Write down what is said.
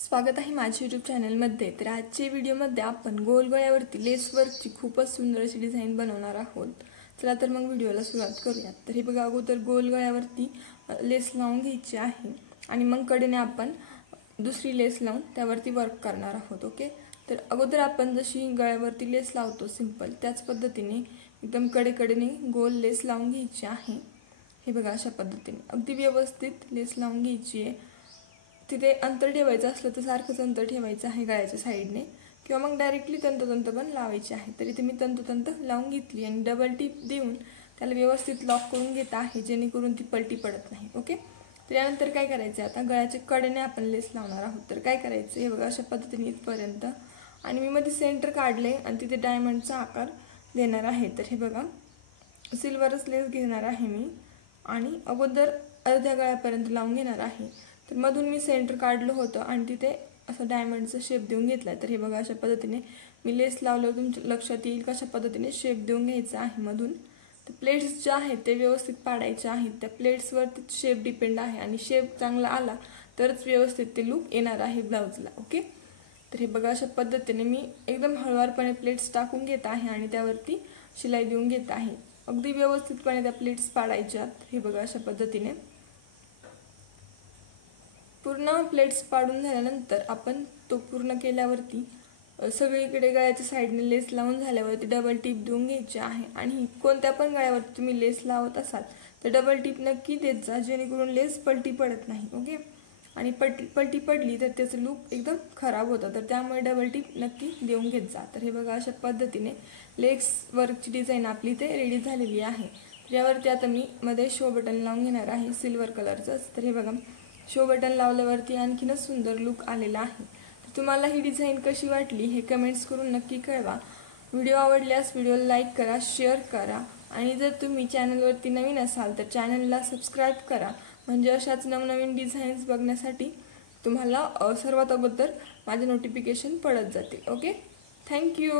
स्वागत आहे माझ्या YouTube चॅनलमध्ये। तर आजच्या व्हिडिओमध्ये आपण गोल गळ्यावरती लेस वर्कची खूपच सुंदर अशी डिझाइन बनवणार आहोत। चला तर मग व्हिडिओला सुरुवात करूया। तर हे बघा, अगोदर गोल गळ्यावरती लेस लावून घ्यायची आहे आणि मग कडेने आपण दुसरी लेस लावून त्यावरती वर्क करणार आहोत। ओके, तर अगोदर आपण जशी गळ्यावरती लेस लावतो सिंपल त्याच पद्धतीने एकदम कडेकडेने गोल लेस लावून घ्यायची आहे। हे बघा, अशा पद्धतीने अगदी व्यवस्थित लेस लावून घ्यायची आहे। तिथे अंतर ठेवायचं असलं तर सारखंच अंतर ठेवायचं आहे गळ्याच्या साइडने, किंवा मग डायरेक्टली तंतोतंत पण लावायची आहे। तर इथे मी तंतोतंत लावून घेतली आणि डबल टिप देऊन त्याला व्यवस्थित लॉक करून घेत आहे, जेणेकरून ती पलटी पडत नाही। ओके, तर यानंतर काय करायचं, आता गळ्याच्या कडेने आपण लेस लावणार आहोत। तर काय करायचं, हे बघा अशा पद्धतीने इथपर्यंत, आणि मी मध्ये सेंटर काढले आणि तिथे डायमंडचा आकार देणार आहे। तर हे बघा, सिल्वरच लेस घेणार आहे मी आणि अगोदर अर्ध्या गळ्यापर्यंत लावून घेणार आहे। तर मधून मी सेंटर काढलं होतं आणि तिथे असं डायमंडचा शेप देऊन घेतला। तर हे बघा, अशा पद्धतीने मी लेस लावल्यावर तुमच्या लक्षात येईल कशा पद्धतीने शेप देऊन घ्यायचा आहे मधून। तर प्लेट्स जे आहेत ते व्यवस्थित पाडायचे आहेत, त्या प्लेट्सवरती शेप डिपेंड आहे आणि शेप चांगला आला तरच व्यवस्थित ते लुक येणार आहे ब्लाउजला। ओके, तर हे बघा, अशा पद्धतीने मी एकदम हळूवारपणे प्लेट्स टाकून घेत आहे आणि त्यावरती शिलाई देऊन घेत आहे। अगदी व्यवस्थितपणे त्या प्लेट्स पाडायच्या। हे बघा, अशा पद्धतीने पूर्ण प्लेट्स पाडून झाल्यानंतर आपण तो पूर्ण केल्यावरती सगळीकडे गळ्याच्या साइडने लेस लावून झाल्यावरती डबल टिप देऊन घ्यायची आहे। आणि कोणत्या पण गळ्यावरती तुम्ही लेस लावत असाल तर डबल टिप नक्की देत जा, जेणेकरून लेस पलटी पडत नाही। ओके, आणि पलटी पडली तर त्याचं लुक एकदम खराब होतं, तर त्यामुळे डबल टिप नक्की देऊन घेत जा। तर हे बघा, अशा पद्धतीने लेस वर्कची डिझाइन आपली ते रेडी झालेली आहे। यावरती आता मी मध्ये शो बटन लावून घेणार आहे सिल्वर कलरचंच। तर हे बघा, शो बटन लावल्यावरती आणखीनच सुंदर लुक आलेला आहे। तर तुम्हाला ही डिझाइन कशी वाटली हे कमेंट्स करून नक्की कळवा। व्हिडिओ आवडल्यास व्हिडिओला लाईक करा, शेअर करा, आणि जर तुम्ही चॅनलवरती नवीन असाल तर चॅनलला सबस्क्राइब करा, म्हणजे अशाच नवनवीन डिझाईन्स बघण्यासाठी तुम्हाला सर्वात अगोदर माझे नोटिफिकेशन पडत जातील। Okay, thank you.